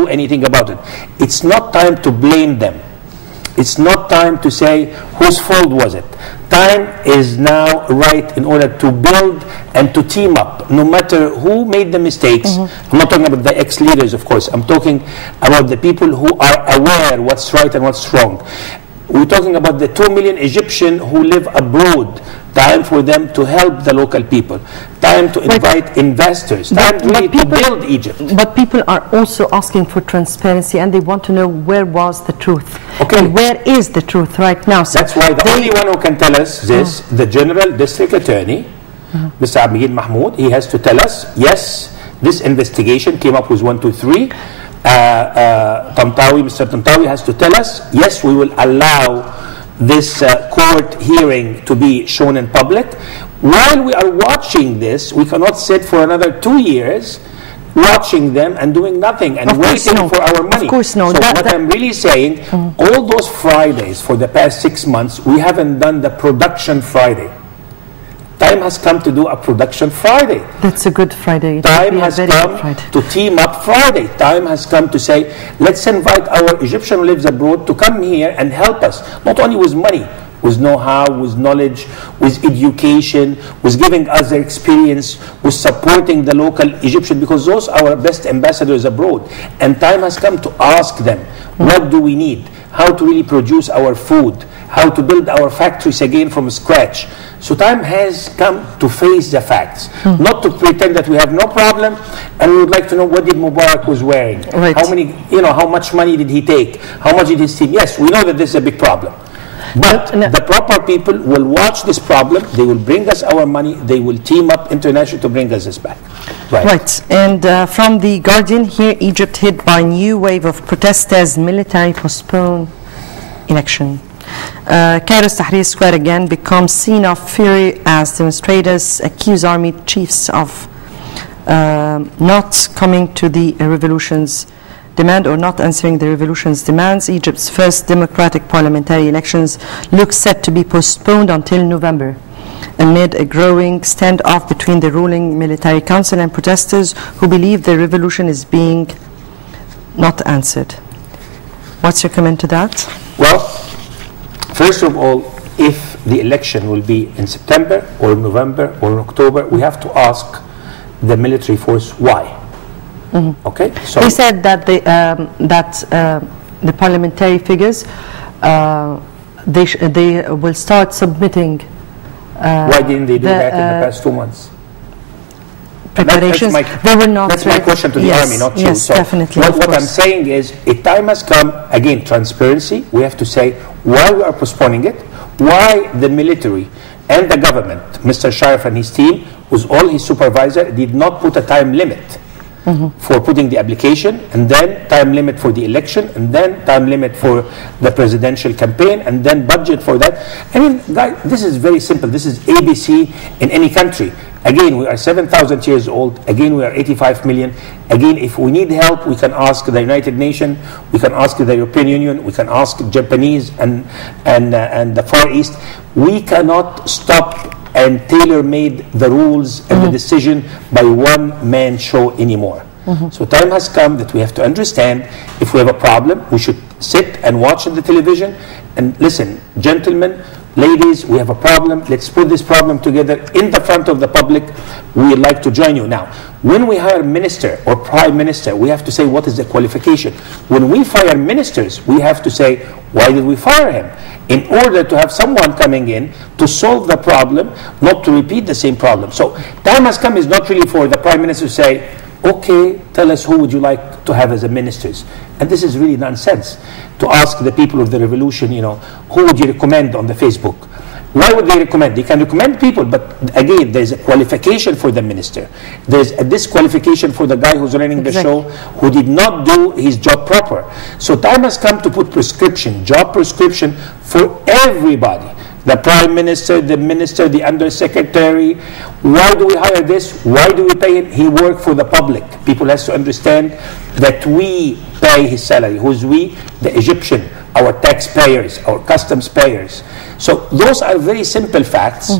do anything about it. It's not time to blame them. It's not time to say whose fault was it. Time is now right in order to build and to team up, no matter who made the mistakes. I'm not talking about the ex-leaders, of course. I'm talking about the people who are aware what's right and what's wrong. We're talking about the 2 million Egyptians who live abroad. Time for them to help the local people. Time to invite investors. Time really to build Egypt. But people are also asking for transparency, and they want to know where was the truth. Okay. And where is the truth right now? So that's why the only one who can tell us this, the General District Attorney, Mr. Abdul Mahmoud, he has to tell us, yes, this investigation came up with 1, 2, 3. Mr. Tantawi has to tell us, yes, we will allow this court hearing to be shown in public. While we are watching this, we cannot sit for another 2 years watching them and doing nothing and waiting for our money. Of course, no. So what I'm really saying, all those Fridays for the past 6 months, we haven't done the production Friday. Time has come to do a production Friday. That's a good Friday. Time has come to team up Friday. Time has come to say, let's invite our Egyptian who lives abroad to come here and help us, not only with money, with know-how, with knowledge, with education, with giving us their experience, with supporting the local Egyptian, because those are our best ambassadors abroad. And time has come to ask them, what do we need? How to really produce our food? How to build our factories again from scratch? So time has come to face the facts, not to pretend that we have no problem, and we would like to know what did Mubarak was wearing, how many, how much money did he take, how much did his team? Yes, we know that this is a big problem, but the proper people will watch this problem. They will bring us our money. They will team up internationally to bring us this back. Right. And from the Guardian here, Egypt hit by new wave of protests as military postpone election. Cairo's Tahrir Square again becomes scene of fury as demonstrators accuse army chiefs of not coming to the revolution's demand or not answering the revolution's demands. Egypt's first democratic parliamentary elections look set to be postponed until November amid a growing standoff between the ruling military council and protesters who believe the revolution is being not answered. What's your comment to that? Well, first of all, if the election will be in September or November or October, we have to ask the military force why. Okay? So they said that the parliamentary figures they will start submitting. Why didn't they do that in the past 2 months? Preparations. They were not. That's my question to the army, not you. Yes, so definitely. What I'm saying is, a time has come, again, transparency. We have to say why we are postponing it, why the military and the government, Mr. Sharif and his team, with all his supervisor, did not put a time limit for putting the application, and then time limit for the election, and then time limit for the presidential campaign, and then budget for that. I mean, guys, this is very simple. This is ABC in any country. Again, we are 7,000 years old. Again, we are 85 million. Again, if we need help, we can ask the United Nations, we can ask the European Union, we can ask Japanese and the Far East. We cannot stop and tailor-made the rules and the decision by one-man show anymore. So time has come that we have to understand, if we have a problem, we should sit and watch the television and listen, gentlemen, ladies, we have a problem. Let's put this problem together in the front of the public. We'd like to join you. Now, when we hire a minister or prime minister, we have to say what is the qualification. When we fire ministers, we have to say, why did we fire him? In order to have someone coming in to solve the problem, not to repeat the same problem. So time has come is not really for the prime minister to say, okay, tell us who would you like to have as a ministers. And this is really nonsense. To ask the people of the revolution, who would you recommend on the Facebook? Why would they recommend? They can recommend people, but again, there's a qualification for the minister. There's a disqualification for the guy who's running the show who did not do his job proper. So time has come to put job prescription for everybody. The prime minister, the minister, the undersecretary. Why do we hire this? Why do we pay him? He worked for the public. People have to understand that we pay his salary. Who's we? The Egyptian, our taxpayers, our customs payers. So those are very simple facts.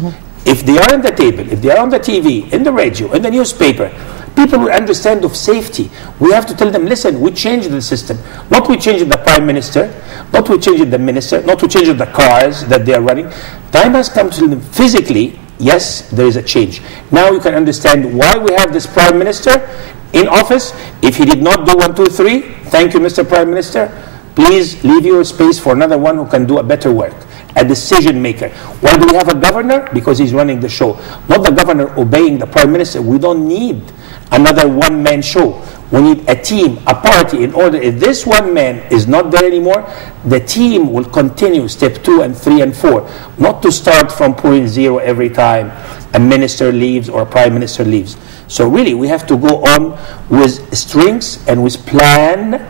If they are on the table, if they are on the TV, in the radio, in the newspaper, people will understand of safety. We have to tell them, listen, we changed the system. Not we changed the prime minister, not we changed the minister, not we changed the cars that they are running. Time has come to tell them physically, yes, there is a change. Now you can understand why we have this prime minister in office. If he did not do 1, 2, 3, thank you, Mr. Prime Minister. Please leave your space for another one who can do a better work, a decision maker. Why do we have a governor? Because he's running the show. Not the governor obeying the prime minister. We don't need another one-man show. We need a team, a party, in order, if this one man is not there anymore, the team will continue step 2 and 3 and 4. Not to start from point 0 every time a minister leaves or a prime minister leaves. So really, we have to go on with strengths and with plan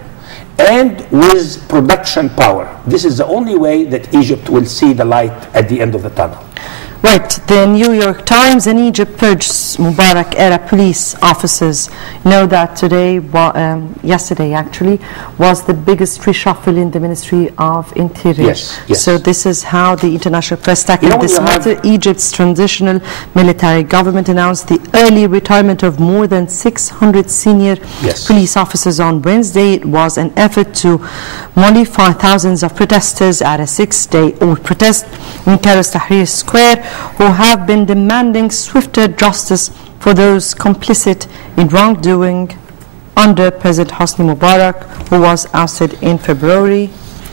and with production power. This is the only way that Egypt will see the light at the end of the tunnel. Right. The New York Times in Egypt purged Mubarak-era police officers. You know that today, yesterday actually, was the biggest reshuffle in the Ministry of Interior. Yes, yes. So this is how the international press tackled this matter. Egypt's transitional military government announced the early retirement of more than 600 senior police officers on Wednesday. It was an effort to mollify thousands of protesters at a 6-day-old protest in Cairo's Tahrir Square, who have been demanding swifter justice for those complicit in wrongdoing under President Hosni Mubarak, who was ousted in February.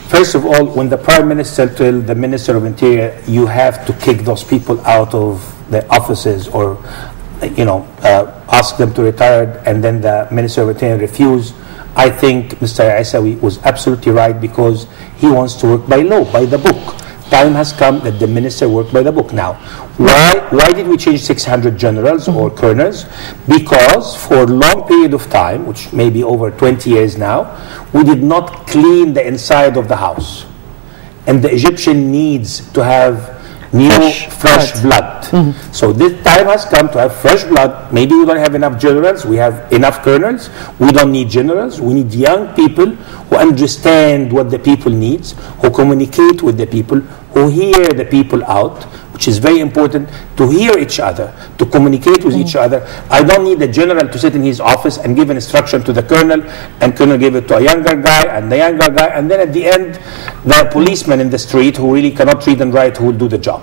First of all, when the Prime Minister told the Minister of Interior, you have to kick those people out of the offices or, ask them to retire, and then the Minister of Interior refused, I think Mr. Isawi was absolutely right, because he wants to work by law, by the book. Time has come that the minister worked by the book. Now, why did we change 600 generals or colonels? Because for a long period of time, which may be over 20 years now, we did not clean the inside of the house. And the Egyptian needs to have new, fresh blood. So this time has come to have fresh blood. Maybe we don't have enough generals. We have enough colonels. We don't need generals. We need young people who understand what the people needs, who communicate with the people, who hear the people out, which is very important, to hear each other, to communicate with each other. I don't need the general to sit in his office and give an instruction to the colonel, and colonel give it to a younger guy, and the younger guy, and then at the end, the policeman in the street who really cannot read and write, who will do the job.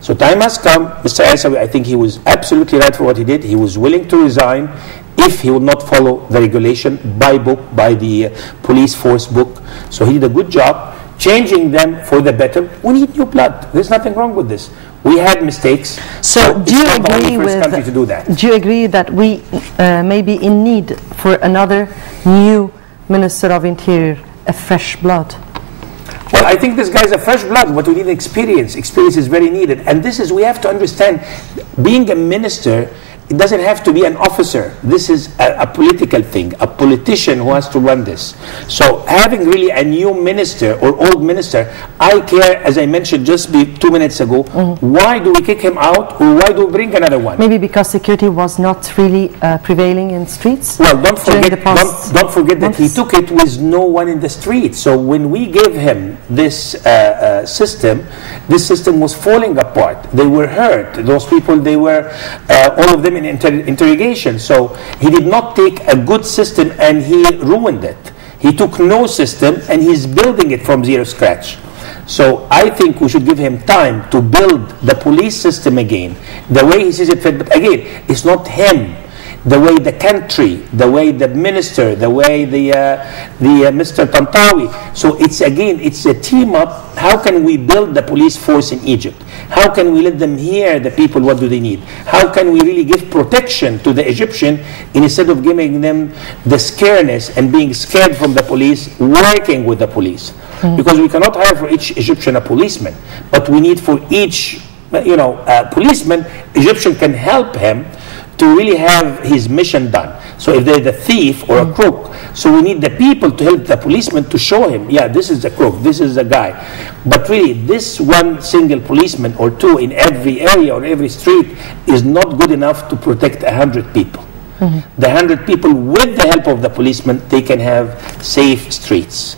So time has come. Mr. Isawi, I think he was absolutely right for what he did. He was willing to resign if he would not follow the regulation by book, by the police force book. So he did a good job changing them for the better. We need new blood. There's nothing wrong with this. We had mistakes. So do you agree with country to do that? Do you agree that we may be in need for another new Minister of Interior, a fresh blood? Well, I think this guy's a fresh blood, but we need experience. Experience is very needed. And this is, we have to understand, being a minister, it doesn't have to be an officer. This is a political thing, a politician who has to run this. So having really a new minister or old minister, I care, as I mentioned just 2 minutes ago, why do we kick him out, or why do we bring another one? Maybe because security was not really prevailing in streets? Well, don't forget that he took it with no one in the street. So when we gave him this system was falling apart. They were hurt. Those people, they were, all of them in interrogation. So he did not take a good system and he ruined it. He took no system and he's building it from zero scratch. So I think we should give him time to build the police system again, the way he sees it fit. But again, it's not him. The way the country, the way the minister, the way the Mr. Tantawi. So it's a team up. How can we build the police force in Egypt? How can we let them hear the people, what do they need? How can we really give protection to the Egyptian instead of giving them the scareness and being scared from the police, working with the police? Because we cannot hire for each Egyptian a policeman, but we need for each policeman, Egyptian can help him to really have his mission done. So if there's a thief or a crook, so we need the people to help the policeman to show him, yeah, this is the crook, this is the guy. But really, this one single policeman or two in every area or every street is not good enough to protect 100 people. The 100 people, with the help of the policeman, they can have safe streets.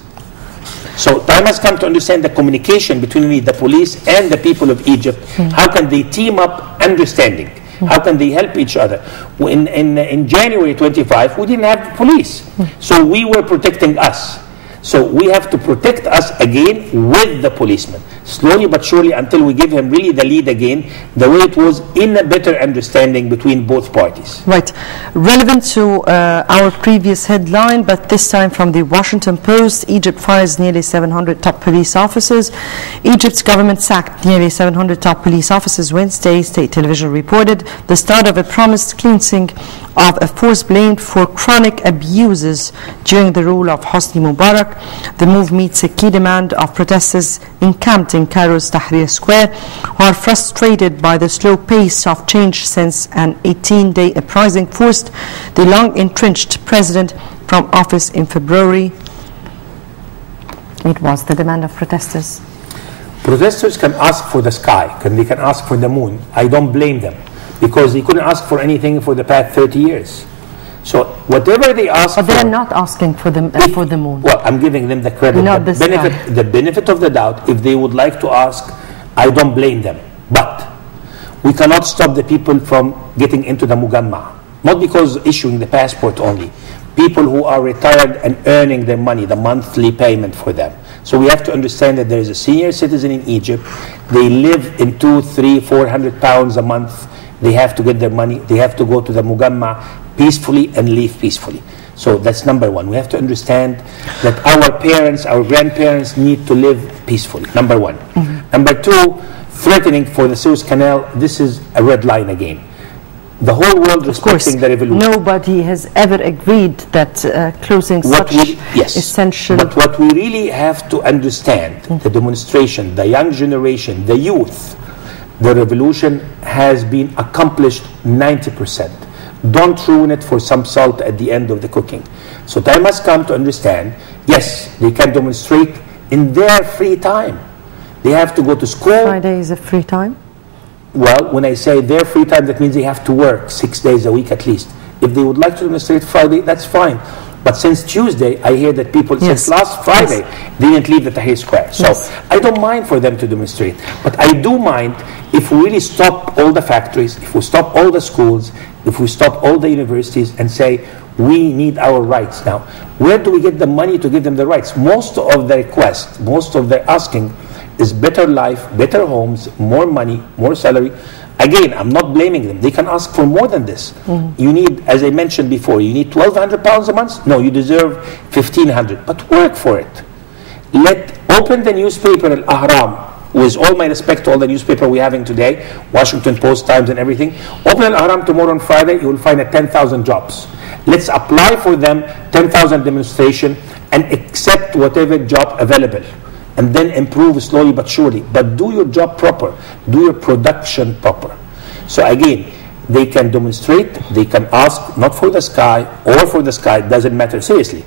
So time has come to understand the communication between the police and the people of Egypt. How can they team up, understanding? How can they help each other? In January 25, we didn't have police. So we were protecting us. So we have to protect us again with the policeman, slowly but surely, until we give him really the lead again, the way it was, in a better understanding between both parties. Right. Relevant to our previous headline, but this time from the Washington Post, Egypt fires nearly 700 top police officers. Egypt's government sacked nearly 700 top police officers Wednesday, state television reported, the start of a promised cleansing of a force blamed for chronic abuses during the rule of Hosni Mubarak. The move meets a key demand of protesters encamped in Cairo's Tahrir Square, who are frustrated by the slow pace of change since an 18-day uprising forced the long-entrenched president from office in February. It was the demand of protesters. Protesters can ask for the sky, they can ask for the moon. I don't blame them, because they couldn't ask for anything for the past 30 years. So whatever they ask for... But they're not asking for the moon. Well, I'm giving them the credit, the benefit of the doubt. If they would like to ask, I don't blame them. But we cannot stop the people from getting into the Mugamma. Not because issuing the passport only. People who are retired and earning their money, the monthly payment for them. So we have to understand that there is a senior citizen in Egypt. They live in 200, 300, 400 pounds a month. They have to get their money. They have to go to the Mugamma peacefully and leave peacefully. So that's number one. We have to understand that our parents, our grandparents need to live peacefully, number one. Number two, threatening for the Suez Canal, this is a red line again. The whole world respecting the revolution. Nobody has ever agreed that closing such essential... But what we really have to understand, the demonstration, the young generation, the youth, the revolution has been accomplished 90%. Don't ruin it for some salt at the end of the cooking. So time has come to understand, yes, they can demonstrate in their free time. They have to go to school. Friday is a free time? Well, when I say their free time, that means they have to work 6 days a week at least. If they would like to demonstrate Friday, that's fine. But since Tuesday, I hear that people, since last Friday, they didn't leave the Tahrir Square. So I don't mind for them to demonstrate. But I do mind if we really stop all the factories, if we stop all the schools, if we stop all the universities and say, we need our rights. Now, where do we get the money to give them the rights? Most of the requests, most of their asking is better life, better homes, more money, more salary. Again, I'm not blaming them. They can ask for more than this. You need, as I mentioned before, you need 1,200 pounds a month? No, you deserve 1,500, but work for it. Open the newspaper Al-Ahram, with all my respect to all the newspaper we're having today, Washington Post, Times and everything. Open Al-Ahram tomorrow on Friday, you will find 10,000 jobs. Let's apply for them, 10,000 demonstration, and accept whatever job available. And then improve slowly but surely. But do your job proper. Do your production proper. So again, they can demonstrate, they can ask, not for the sky or for the sky, it doesn't matter, seriously.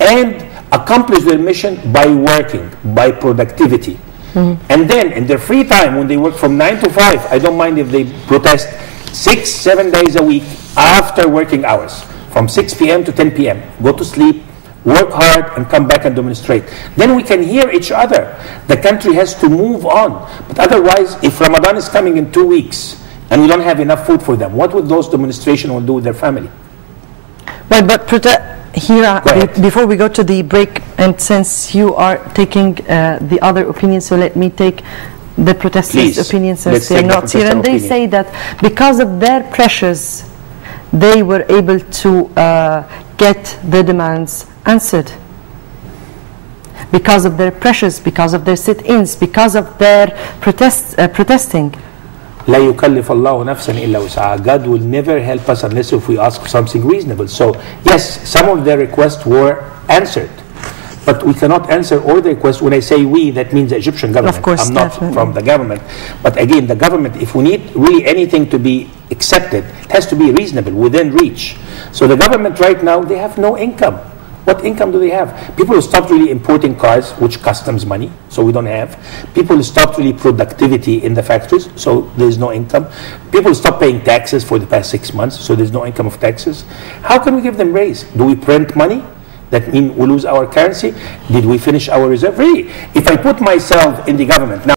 And accomplish their mission by working, by productivity. And then in their free time, when they work from 9 to 5, I don't mind if they protest 6, 7 days a week after working hours, from 6 p.m. to 10 p.m. Go to sleep, work hard, and come back and demonstrate. Then we can hear each other. The country has to move on. But otherwise, if Ramadan is coming in 2 weeks and we don't have enough food for them, what would those demonstrations will do with their family? Well, but here, before we go to the break, and since you are taking the other opinion, so let me take the protesters' opinion since they're not here. And they say that because of their pressures, they were able to get the demands answered. Because of their pressures, because of their sit-ins, because of their protesting. لا يكلف الله نفسا إلا وسعها. God will never help us unless if we ask something reasonable. So yes, some of their requests were answered, but we cannot answer all the requests. When I say we, that means the Egyptian government. Of course, I'm not from the government. But again, the government, if we need really anything to be accepted, it has to be reasonable, within reach. So the government right now, they have no income. What income do they have? People stopped really importing cars, which customs money, so we don't have. People stopped really productivity in the factories, so there's no income. People stopped paying taxes for the past 6 months, so there's no income of taxes. How can we give them raise? Do we print money? That means we lose our currency? Did we finish our reserve? Really, if I put myself in the government now,